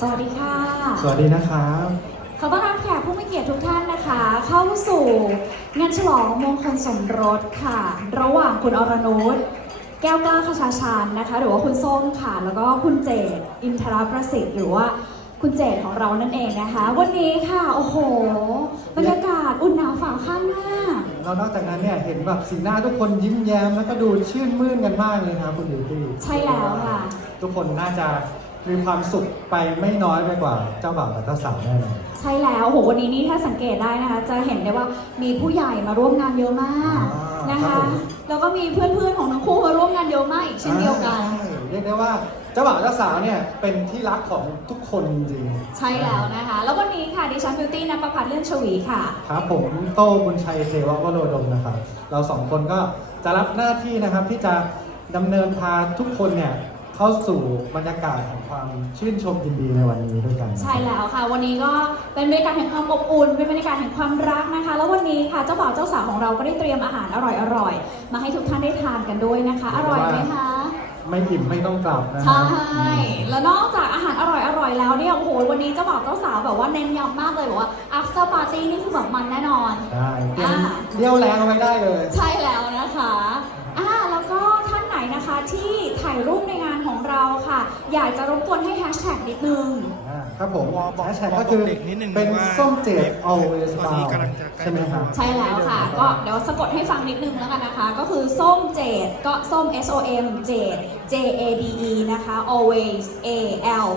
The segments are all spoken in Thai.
สวัสดีค่ะ สวัสดีนะครับ ขอต้อนรับแขกผู้มีเกียรติทุกท่านนะคะ เข้าสู่งานฉลองมงคลสมรสค่ะ ระหว่างคุณอรนุชแก้วกล้าขชาชานนะคะ หรือว่าคุณส้มค่ะ แล้วก็คุณเจดอินทราประสิทธิ์หรือว่า คุณเจดของเรานั่นเองนะคะ วันนี้ค่ะ โอ้โห บรรยากาศอุ่นหนาฝาข้างมากเรานอกจากนั้นเนี่ยเห็นแบบสีหน้าทุกคนยิ้มแย้มแล้วก็ดูชื่นมื่นกันมากเลยนะครับคุณดิวตี้ใช่แล้วค่ะ ทุกคนน่าจะมีความสุขไปไม่น้อยไปกว่าเจ้าบ่าวกับเจ้าสาวแน่นอนใช่แล้วโหวันนี้นี่ถ้าสังเกตได้นะคะ จะเห็นได้ว่ามีผู้ใหญ่มาร่วมงานเยอะมากอ่า นนะครัคะ บผม แล้วก็มีเพื่อนๆของทั้งคู่มาร่วมงานเยอะมากอีกเช่นเดียวกัน ใช่เรียกได้ว่าเจ้าบ่าวเจ้าสาวเนี่ยเป็นที่รักของทุกคนจริงใช่แล้วนะคะ แล้ววันนี้ค่ะดิฉันบิวตี้นับประพัฒน์เลื่อนชวีค่ะๆครับผมโต้บุญชัยเทววโรดมนะครับ เราสองคนก็จะรับหน้าที่นะครับที่จะดำเนินพาทุกคนเนี่ย เข้าสู่บรรยากาศของความชื่นชมยินดีในวันนี้ด้วยกันนะครับ ใช่แล้วค่ะ วันนี้ก็เป็นบรรยากาศแห่งความอบอุ่น เป็นบรรยากาศแห่งความรักนะคะ แล้ววันนี้ค่ะเจ้าบ่าวเจ้าสาวของเราก็ได้เตรียมอาหารอร่อยๆมาให้ทุกท่านได้ทานกันด้วยนะคะ อร่อยไหมคะ ไม่อิ่มไม่ต้องกลับนะใช่แล้วนอกจากอาหารอร่อยๆ แล้วเนี่ย โอ้โห วันนี้เจ้าบ่าวเจ้าสาวแบบว่าเน้นย้ำมากเลยบอกว่า after party นี่คือแบบมันแน่นอน ได้เตรียมอ่า เรี่ยวแรงเอาไว้ได้เลย ใช่แล้วนะคะ อ่า แล้วก็ท่านไหนนะคะที่ถ่ายรูปในงานของ เราค่ะ อยากจะรบกวนให้แฮชแท็กนิดนึง อ่าครับผมวอบอกแฮชแท็กวอก็คือบอกเด็กนิดนึงเป็นว่าส้มเจด always ตอนนี้ bound กำลังจะใกล้ ใช่ไหมครับ ใช่แล้วค่ะ ก็เดี๋ยวสะกดให้ฟังนิดนึงแล้วกันนะคะ ก็คือส้มเจดก็ส้ม S O M เจด J A D E นะคะ always A L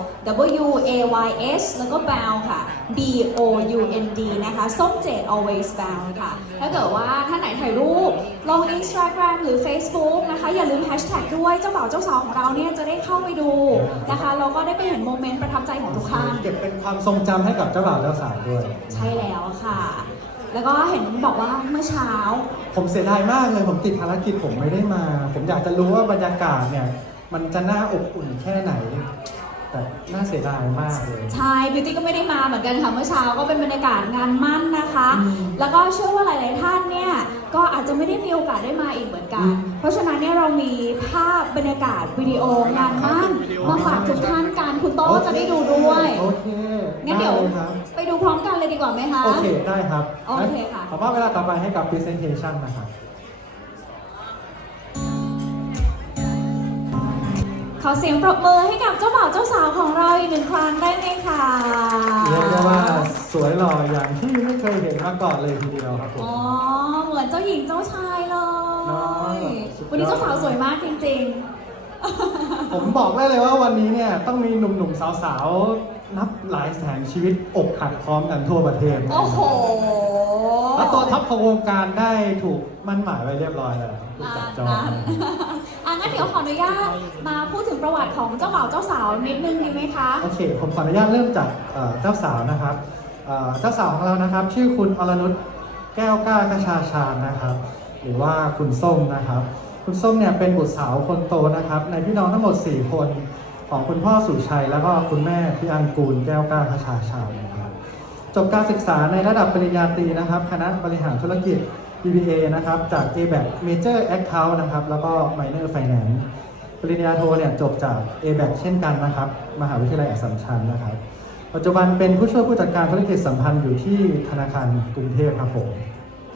W A Y S แล้วก็ bound ค่ะ B O U N D นะคะ ส้มเจด always bound ค่ะ ถ้าเกิดว่าท่านไหนถ่ายรูป ลง Instagram หรือ Facebook นะคะ อย่าลืมแฮชแท็กด้วยเจ้าบ่าวเจ้าสาวของเราเนี่ยจะได้เข้าไปดูนะคะแล้วก็ได้ไปเห็นโมเมนต์ประทับใจของทุกท่านเก็บเป็นความทรงจำให้กับเจ้าบ่าวเจ้าสาวด้วย ใช่แล้วค่ะ แล้วก็เห็นบอกว่าเมื่อเช้า ผมเสียดายมากเลยผมติดภารกิจผมไม่ได้มา ผมอยากจะรู้ว่าบรรยากาศเนี่ย มันจะน่าอบอุ่นแค่ไหน แต่น่าเสียดายมากเลย ใช่บิวตี้ก็ไม่ได้มาเหมือนกันค่ะเมื่อเช้าก็เป็นบรรยากาศงานมั่นนะคะ อืมแล้วก็เชื่อว่าหลาย ๆ ท่านเนี่ยก็อาจจะไม่ได้มีโอกาสได้มาอีกเหมือนกัน อืมเพราะฉะนั้นเนี่ยเรามีภาพบรรยากาศวิดีโองานมั่นมาฝากทุกท่านกันคุณโต้ก็จะได้ดูด้วย โอเคงั้นเดี๋ยวไลครับ ไปดูพร้อมกันเลยดีกว่าไหมคะ โอเค ได้ครับโอเคค่ะ ขอมอบเวลาต่อไปให้กับ presentation นะครับ ขอเสียงปรบมือให้กับเจ้าบ่าวเจ้าสาวของเราอีกหนึ่งครั้งได้ไหมคะเรียกได้ว่าสวยหล่ออย่างที่ไม่เคยเห็นมาก่อนเลยทีเดียวครับผมอ๋อเหมือนเจ้าหญิงเจ้าชายเลเนอะยสุดยอดวันนี้เจ้าสาวสวยมากจริงผมบอกได้เลยว่าวันนี้เนี่ยต้องมีหนุ่มๆสาวๆนับหลายแสนชีวิตอกหักพร้อมกันทั่วประเทศๆโอ้โห แล้วตัวท็อปของวงการได้ถูกมั่นหมายไว้เรียบร้อยแล้วถูกจับจองอะอะงั้นเดี๋ยวขออนุญาตมาพูดถึงประวัติของเจ้าบ่าวเจ้าสาวนิดนึงดีไหมคะ โอเค ผมขออนุญาตเริ่มจากเอ่อเจ้าสาวนะครับเอ่อเจ้าสาวของเรานะครับ ชื่อคุณอรนุชแก้วกล้ากระชาชาญนะครับ หรือว่าคุณส้มนะครับ คุณส้มเนี่ยเป็นบุตรสาวคนโตนะครับ ในพี่น้องทั้งหมด 4 คนของคุณพ่อสุชัย แล้วก็คุณแม่พี่อังกูลแก้วกล้ากระชาชาญนะครับ จบการศึกษาในระดับปริญญาตรีนะครับ คณะบริหารธุรกิจ BBA นะครับ จาก ABAC Major Account นะครับ แล้วก็ Minor Finance ปริญญาโทเนี่ยจบจาก ABAC เช่นกันนะครับ มหาวิทยาลัยอัสสัมชัญนะครับ ปัจจุบันเป็นผู้ช่วยผู้จัดการธุรกิจสัมพันธ์อยู่ที่ธนาคารกรุงเทพครับผม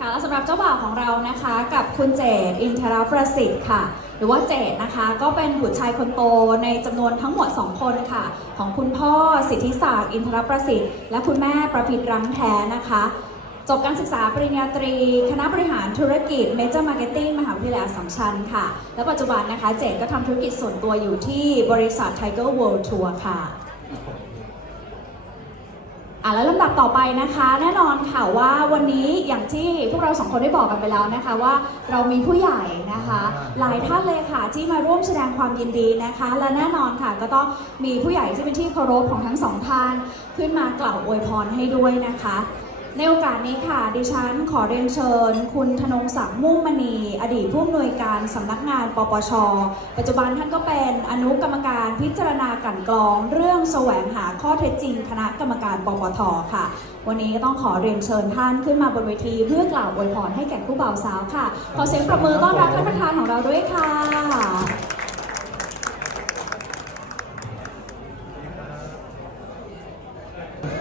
ค่ะและสำหรับเจ้าบ่าวของเรานะคะ กับคุณเจดอินทรประสิทธิ์ค่ะ หรือว่าเจดนะคะ ก็เป็นบุตรชายคนโตในจำนวนทั้งหมด 2 คนค่ะ ของคุณพ่อสิทธิศักดิ์อินทรประสิทธิ์ และคุณแม่ประพิตรรังแท้นะคะจบการศึกษาปริญญาตรี คณะบริหารธุรกิจ Major Marketing มหาวิทยาลัยอสสัมชัญค่ะ และปัจจุบันนะคะ เจดก็ทำธุรกิจส่วนตัวอยู่ที่บริษัท Tiger World Tour ค่ะ อะแล้วลำดับต่อไปนะคะ แน่นอนค่ะว่าวันนี้อย่างที่พวกเราสองคนได้บอกกันไปแล้วนะคะว่าเรามีผู้ใหญ่นะคะ หลายท่านเลยค่ะที่มาร่วมแสดงความยินดีนะคะ และแน่นอนค่ะก็ต้องมีผู้ใหญ่ที่เป็นที่เคารพของทั้งสองท่านขึ้นมากล่าวอวยพรให้ด้วยนะคะ ในโอกาสนี้ค่ะ ดิฉันขอเรียนเชิญ คุณธนงศักดิ์มุ่งมณี อดีตผู้อำนวยการสำนักงานปปช ปัจจุบันท่านก็เป็นอนุกรรมการพิจารณากันกรอง เรื่องแสวงหาข้อเท็จจริง คณะกรรมการปปทค่ะ วันนี้ต้องขอเรียนเชิญท่านขึ้นมาบนเวทีเพื่อกล่าวอวยพรให้แก่ผู้บ่าวสาวค่ะ ขอเสียงประมือต้อนรับท่านประธานของเราด้วยค่ะ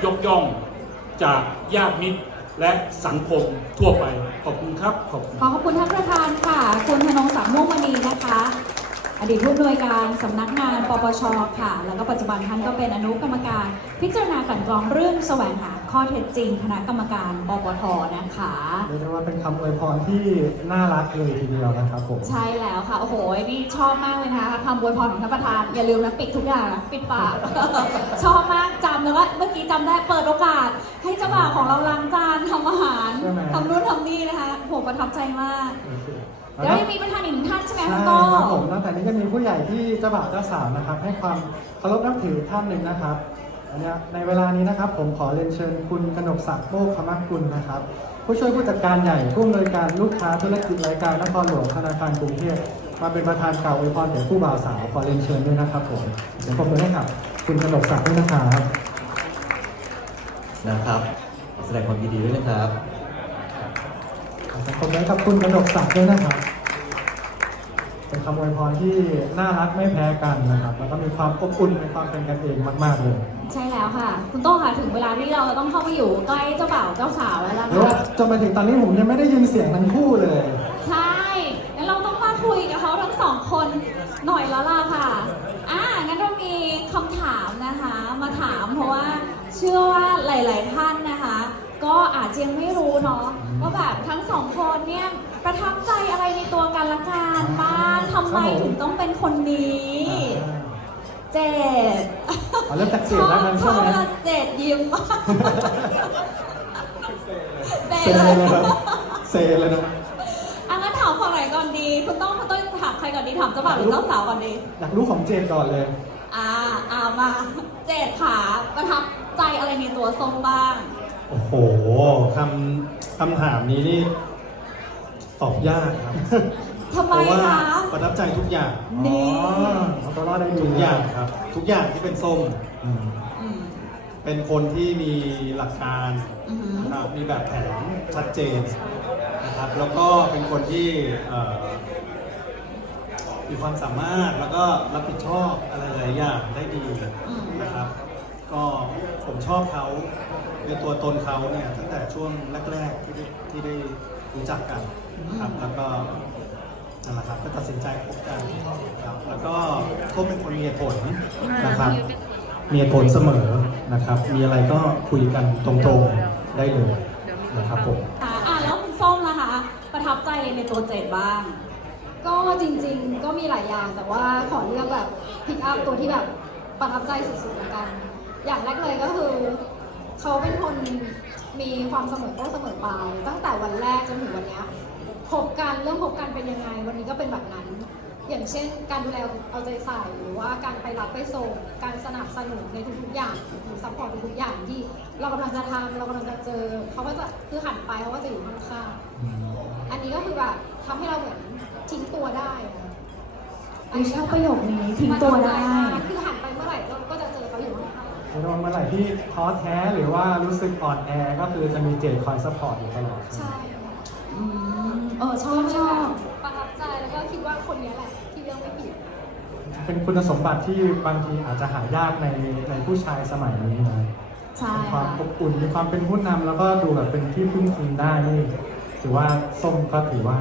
ยกย่อง จากญาติมิตรและสังคมทั่วไป ขอบคุณครับ ขอบคุณขอขอบคุณท่านประธานค่ะ คุณธนงศักดิ์ม่วงมณีนะคะ อดีตผู้อำนวยการสำนักงานปปชค่ะ แล้วก็ปัจจุบันท่านก็เป็นอนุกรรมการ พิจารณากลั่นกรองเรื่องแสวงหา ข้อเท็จจริงคณะกรรมการปปทนะคะ เรียกได้ว่าเป็นคำอวยพรที่น่ารักเลยทีเดียวนะครับผม ใช่แล้วค่ะ โอ้โห นี่ชอบมากเลยนะคะคำอวยพรของท่านประธาน อย่าลืมนะปิดทุกอย่างนะปิดปาก ชอบมากจำเลยว่าเมื่อกี้จำได้เปิดโอกาส ให้เจ้าบ่าวของเราล้างจานทำอาหารใช่ไหม ทำนู่นทำนี่นะคะโหประทับใจมาก โอเคเดี๋ยวยังมีประธานอีกหนึ่งท่านใช่ไหมใช่คุณโต้ ครับผมนอกจากนี้ก็มีผู้ใหญ่ที่เจ้าบ่าวเจ้าสาวนะครับ ให้ความเคารพนับถือท่านหนึ่งนะครับอั นเนี้ยในเวลานี้นะครับผมขอเรียนเชิญคุณกนกศักดิ์โมกขมักกุลนะครับ ผู้ช่วยผู้จัดการใหญ่ผู้อำนวยการลูกค้าธุรกิจรายการนครหลวงธนาคารกรุงเทพมาเป็นประธานกล่าวอวยพรแก่ผู้บ่าวสาวขอเรียนเชิญด้วยนะครับผมเดี๋ยวผมจะให้กับคุณกนกศักดิ์ด้วยนะครับนะครับขอแสดงความยินดีด้วยนะครับขอสังคมให้กับคุณกนกศักดิ์ด้วยนะครับเป็นคำอวยพรที่น่ารักไม่แพ้กันนะครับ แล้วก็มีความอบอุ่นมีความเป็นกันเองมาก ๆเลย ใช่แล้วค่ะ คุณโต้ค่ะถึงเวลาที่เราจะต้องเข้าไปอยู่ใกล้เจ้าบ่าวเจ้าสาวแล้วล่ะหรือว่าค่ะจนมาถึงตอนนี้ผมยังไม่ได้ยินเสียงทั้งคู่เลย ใช่งั้นเราต้องมาคุยกับเขาทั้งสองคนหน่อยแล้วล่ะค่ะอ่างั้นเรามีคำถามนะคะ มาถามเพราะว่าเชื่อว่าหลาย ๆ ท่านนะคะ ก็อาจจะยังไม่รู้เนาะว่าแบบทั้งสองคนเนี่ยประทับใจอะไรในตัวกันละกันบ้างทำไมถึงต้องเป็นคนนี้ เจ็ด เอาเริ่มจากชเสียงอบแล้วกันชใช่อบไหมเวลาเจ็ดยิ้มมากเซเลยนะครับเซเลยนะอะงั้นถามฝั่งไหนก่อนดีคุณต้องคุณต้องถามใครก่อนดีถามเจ้าบ่าวหรือเจ้าสาวก่อนดี อยากรู้ของเจนก่อนเลย อ่าอ่ามาเจ็ดขาประทับใจอะไรในตัวส้มบ้าง โอ้โหคำคำถามนี้นี่ตอบยากครับ ทำไมเพราะว่าคะ ประทับใจทุกอย่างนี่อ๋อเอาตัวรอดได้ดีทุกอย่างครับ ทุกอย่างที่เป็นส้มอืมอืมเป็นคนที่มีหลักการอือหือนะครับมีแบบแผนชัดเจนนะครับแล้วก็เป็นคนที่เอ่อมีความสามารถแล้วก็รับผิดชอบอะไรหลายอย่างได้ดีอืมนะครับ ก็ผมชอบเขาในตัวตนเขาเนี่ยตั้งแต่ช่วงแรกๆที่ได้ที่ได้รู้จักกันนะครับแล้วก็ นั่นแหละครับก็ตัดสินใจคบกันครับแล้วก็ก็เป็นคนมีเหตุผลนะครับ มีเหตุผลเสมอนะครับ มีอะไรก็คุยกันตรงๆได้เลยนะครับผมอ่าอ่าแล้วคุณส้มล่ะคะ ประทับใจอะไรในตัวเจ็ดบ้าง ก็จริงๆ ก็มีหลายอย่างแต่ว่าขอเลือกแบบพิกอัพตัวที่แบบประทับใจสุดๆละกัน อย่างแรกเลยก็คือ เขาเป็นคนมีความเสมอต้นเสมอปลายตั้งแต่วันแรกจนถึงวันเนี้ย คบกันเรื่องคบกันเป็นยังไง วันนี้ก็เป็นแบบนั้น อย่างเช่น การดูแลเอาใจใส่หรือว่าการไปรับไปส่งการสนับสนุนในทุกๆอย่างหรือซัพพอร์ตทุกๆอย่างที่ เรากำลังจะทำเรากำลังจะเจอเขาก็จะคือหันไปเขาก็จะอยู่ข้างๆอันนี้ก็คือแบบทำให้เราเหมือนทิ้งตัวได้อะอุ๊ยชอบประโยคนี้ทิ้งตัวได้ คือหันไปเมื่อไหร่ก็ก็จะเจอเขาอยู่ข้างเรียกว่าเมื่อไหร่ที่ท้อแท้หรือว่ารู้สึกอ่อนแอก็คือจะมีเจนคอยซัพพอร์ตอยู่ตลอดๆใช่ อืมเออชอบชอบประทับใจแล้วก็คิดว่าคนนี้แหละที่เรื่องไม่ผิดเป็นคุณสมบัติที่บางทีอาจจะหายากในในผู้ชายสมัยนี้นะใช่มีความค่ะอบอุ่นมีความเป็นผู้นำแล้วก็ดูแบบเป็นที่พึ่งพิงได้นี่ถือว่าส้มก็ถือว่า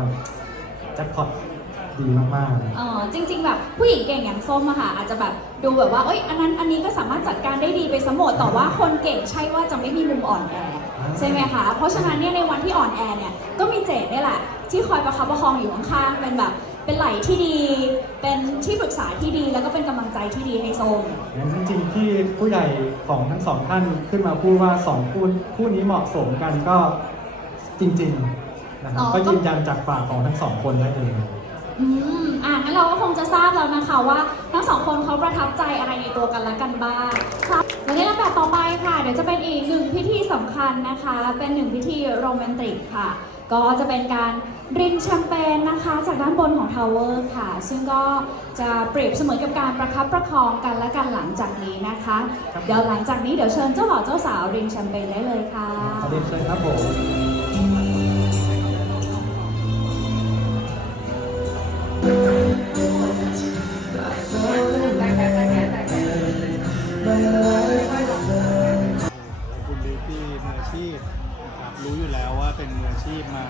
แจ็คพอต ดีมากๆ เออจริง ๆ แบบผู้หญิงเก่งอย่างส้มอะค่ะอาจจะแบบดูแบบว่าเอ้ยอันนั้นอันนี้ก็สามารถจัดการได้ดีไปสมหมดแต่ว่าคนเก่งใช่ว่าจะไม่มีมุมอ่อนแอใช่ไหมคะเพราะฉะนั้นเนี่ยในวันที่อ่อนแอเนี่ยก็มีเจดเนี่ยแหละ ที่คอยประคับประคองอยู่ข้างๆเป็นแบบ เป็นไหลที่ดี เป็นที่ปรึกษาที่ดีแล้วก็เป็นกำลังใจที่ดีให้ส้ม งั้นจริงๆที่ผู้ใหญ่ของทั้งสองท่านขึ้นมาพูดว่าสองคู่คู่นี้เหมาะสมกันก็จริงๆนะครับอ๋อ ก็ยืนยันจากปากของทั้งสองคนได้เลย อืมอะงั้นเราก็คงจะทราบแล้วนะคะว่าทั้งสองคนเขาประทับใจอะไรในตัวกันและกันบ้างครับและในลำดับต่อไปค่ะ เดี๋ยวจะเป็นอีกหนึ่งพิธีสำคัญนะคะ เป็นหนึ่งพิธีโรแมนติกค่ะ ก็จะเป็นการรินแชมเปญนะคะ จากด้านบนของทาวเวอร์ค่ะ ซึ่งก็จะเปรียบเสมือนกับการประคับประคองกันและกันหลังจากนี้นะคะครับเดี๋ยวหลังจากนี้เดี๋ยวเชิญเจ้าบ่าวเจ้าสาวรินแชมเปญได้เลยค่ะ ขอเรียนเชิญครับผม รู้อยู่แล้วว่าเป็นมืออาชีพมา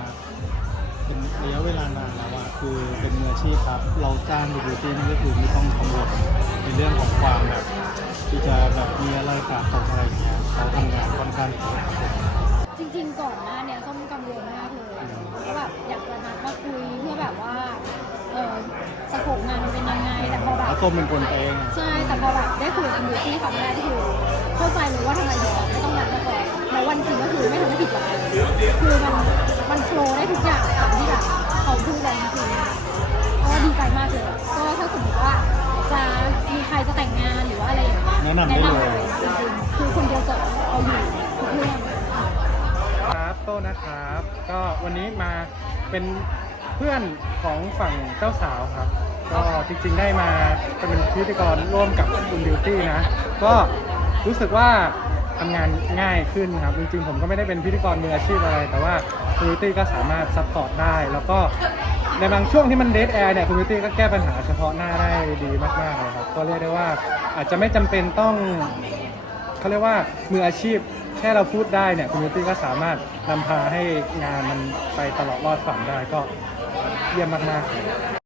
เป็นระยะเวลานานแล้วอะคือเป็นมืออาชีพครับ เราจ้างดูบิวตี้นี่ก็คือไม่ต้องกังวลในเรื่องของความแบบที่จะแบบมีอะไรกับตกอะไรอย่างเงี้ยเราทำงานค่อนข้างเริงจริงก่อนหน้าเนี่ยส้มกังวลมากเลยก็แบบอยากจะนัดมาคุยเพื่อแบบว่าเออสะโขกงานมันเป็นยังไงแต่พอแบบส้มเป็นคนเอง ใช่แต่พอแบบได้คุยกับมือที่ครั้งแรกคือเข้าใจเลยว่าทำไมถึงไม่ต้องนัดมาก่อน แล้ววันจริงก็คือไม่ทำให้ผิดหวังคือมันมันโฟล์ได้ทุกอย่างตามที่แบบเขาพูดเลยจริงๆก็ดีใจมากเลยก็ถ้าสมมติว่าจะมีใครจะแต่งงานหรือว่าอะไรอย่างเงี้ยแนะนำได้เลยจริงๆคือคนเดียวจบเอาอยู่ทุกเรื่องครับโต้นะครับ ก็วันนี้มาเป็นเพื่อนของฝั่งเจ้าสาวครับ ก็จริงๆได้มาเป็นพิธีกรร่วมกับคุณบิวตี้นะ ก็รู้สึกว่า ทำงานง่ายขึ้นครับ จริงๆ ผมก็ไม่ได้เป็นพิธีกรมืออาชีพอะไร แต่ว่าคุณบิตี้ก็สามารถซัพพอร์ตได้ แล้วก็ในบางช่วงที่มันเดทแอร์เนี่ยคุณบิตี้ก็แก้ปัญหาเฉพาะหน้าได้ดีมากๆเลยครับ ก็เรียกได้ว่าอาจจะไม่จำเป็นต้องเขาเรียกว่ามืออาชีพแค่เราพูดได้เนี่ยคุณบิตี้ก็สามารถนำพาให้งานมันไปตลอดรอดฝั่งได้ก็เยี่ยมมากๆ